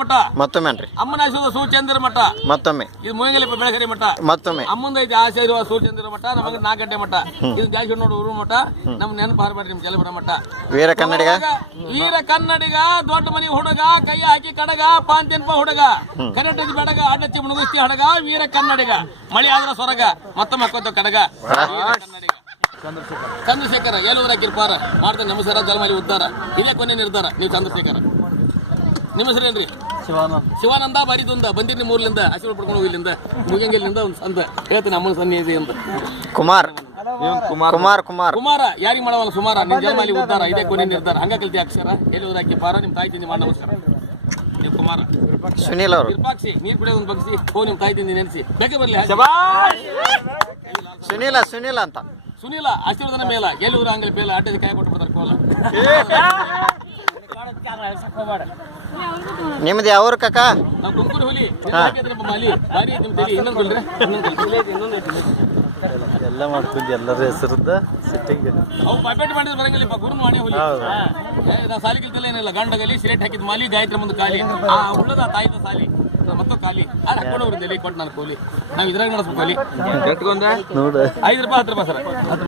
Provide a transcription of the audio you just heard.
ಮಠ ಮತ್ತೊಮ್ಮೆನ್ರಿ ಅಮ್ಮನ ಆಶೀರ್ವಾದ ಸೂರ್ಯಚಂದ್ರ ಮಠ ಮತ್ತೊಮ್ಮೆ ಇದು ಮುಯಂಗಲಿ ಬೆಳಗರಿ ಮಠ ಮತ್ತೊಮ್ಮೆ ಅಮ್ಮಂದ ಐತಿ ಆಶೀರ್ವಾದ ಸೂರ್ಯಚಂದ್ರ ಮಠ ನಮಗೆ 4 ಗಂಟೆ ಮಠ ಇದು ಜಾಸ್ತಿ ನೋಡು ಊರು ಮಠ ನಮ್ ನೆನಪು ಹಾರಬೇಡ್ರಿ ನಿಮ್ ಜಲಬರ ಮಠ ವೀರ ಕನ್ನಡಿಗ ವೀರ ಕನ್ನಡಿಗ ದೊಡ್ಡ ಮನಿ ಹುಡುಗ ಕೈ ಹಾಕಿ ಕಡಗ ಪಾಂತೆನ್ಪ ಹುಡುಗ ಕರೆಂಟ್ ಬೆಡಗ ಅಡ್ಡಚ್ಚಿ ಮುಣಗುಸ್ತಿ ಹಡಗ ವೀರ ಕನ್ನಡಿಗ ಮಳಿ ಆದ್ರ ಸ್ವರ್ಗ ಮತ್ತೊಮ್ಮೆ ಹಾಕೋತ ಕಡಗ ಕನ್ನಡಿಗ ಚಂದ್ರಶೇಖರ ಏಲೂರ ಕಿರ್ಪಾರ ಮಾಡ್ತಾನೆ ನಮಸ್ಕಾರ ಜಲಮಾಲಿ ಉದ್ದಾರ ಇದೇ ಕೊನೆ ನಿರ್ಧಾರ ನೀವು ಚಂದ್ರಶೇಖರ ನಿಮ್ಮ ಹೆಸರೇನ್ರಿ ಶಿವಾನಂದ ಬಾರಿದುಂದ ಬಂದಿರಿ ಮೂರ್ಲಿಂದ ಆಶೀರ್ವಾದ ಪಡ್ಕೊಂಡು ಇಲ್ಲಿಂದ ಮುಗಿಯಂಗಿಲ್ಲಿಂದ ಒಂದು ಸಂತ ಹೇಳ್ತೀನಿ ಅಮ್ಮನ ಸನ್ನಿಧಿ ಅಂತ ಕುಮಾರ್ ಕುಮಾರ್ ಕುಮಾರ್ ಕುಮಾರ ಯಾರಿಗೆ ಮಾಡವಲ್ಲ ಸುಮಾರ ನಿಮ್ ಜಲಮಾಲಿ ಉದ್ದಾರ ಇದೇ ಕೊನೆ ನಿರ್ಧಾರ ಹಂಗ ಕಲ್ತಿ ಅಕ್ಷರ ಏಲೂರ ಕಿರ್ಪಾರ ನಿಮ್ ತಾಯಿ ತಿಂದಿ ಮಾಡಿ ನಮಸ್ಕಾರ ನೀವು ಕುಮಾರ ಸುನೀಲ್ ಅವರು ವಿರೂಪಾಕ್ಷಿ ನೀರ್ ಕುಡಿಯೋದು ಒಂದು ಬಗ್ಸಿ ನಿಮ್ ತಾಯಿ ತಿಂದಿ ನೆನೆಸಿ ಬೇಕೆ ಬರ್ಲಿ ಸುನೀಲ ಅಂತ ಸುನೀಲ ಆಶೀರ್ವಾದನ ಮೇಲ ಗೆಲ್ಲೂರ ಹಂಗಲ್ ಬೇಲ ಅಡ್ಡದ ಕಾಯಿ ಕೊಟ್ಟು ಬಿಡ್ತಾರೆ ಕೋಲ ನಿಮ್ದು ಯಾವ್ರ ಕಾಕ ನಾವು ಕುಂಕುರು ಹುಲಿ ಮಾಲಿ ಬಾರಿ ನಿಮ್ ತಲೆ ಇನ್ನೊಂದು ಕೊಡ್ರಿ ಎಲ್ಲ ಮಾಡ್ಕೊಂಡು ಎಲ್ಲರ ಹೆಸರದ ಸಿಟ್ಟಿಂಗ್ ಅವು ಪೈಪೇಟ್ ಮಾಡಿದ್ರೆ ಬರಂಗಿಲ್ಲಪ್ಪ ಗುರುನ್ ಮಾಡಿ ಹುಲಿ ನಾ ಸಾಲಿ ಕಿಲ್ತಿಲ್ಲ ಏನಿಲ್ಲ ಗಂಡಗಲಿ ಸಿರೆಟ್ ಹಾಕಿದ ಮಾಲಿ ಗಾಯತ್ರಿ ಮುಂದೆ ಖಾಲಿ ಆ ಉಳ್ಳದ ತಾಯಿದ ಸಾಲಿ ಮತ್ತು ಖಾಲಿ ಹಾಕೊಂಡು ಹೋಗ್ರಿ ಕೊಟ್ಟು ನಾನು ಕೂಲಿ ನಾವ್ ಇದ್ರಾಗ ನಡೆಸ್ಬೇಕು ಕೂಲಿ ನೋಡ ₹5 10 ರೂಪಾಯಿ ಸರ್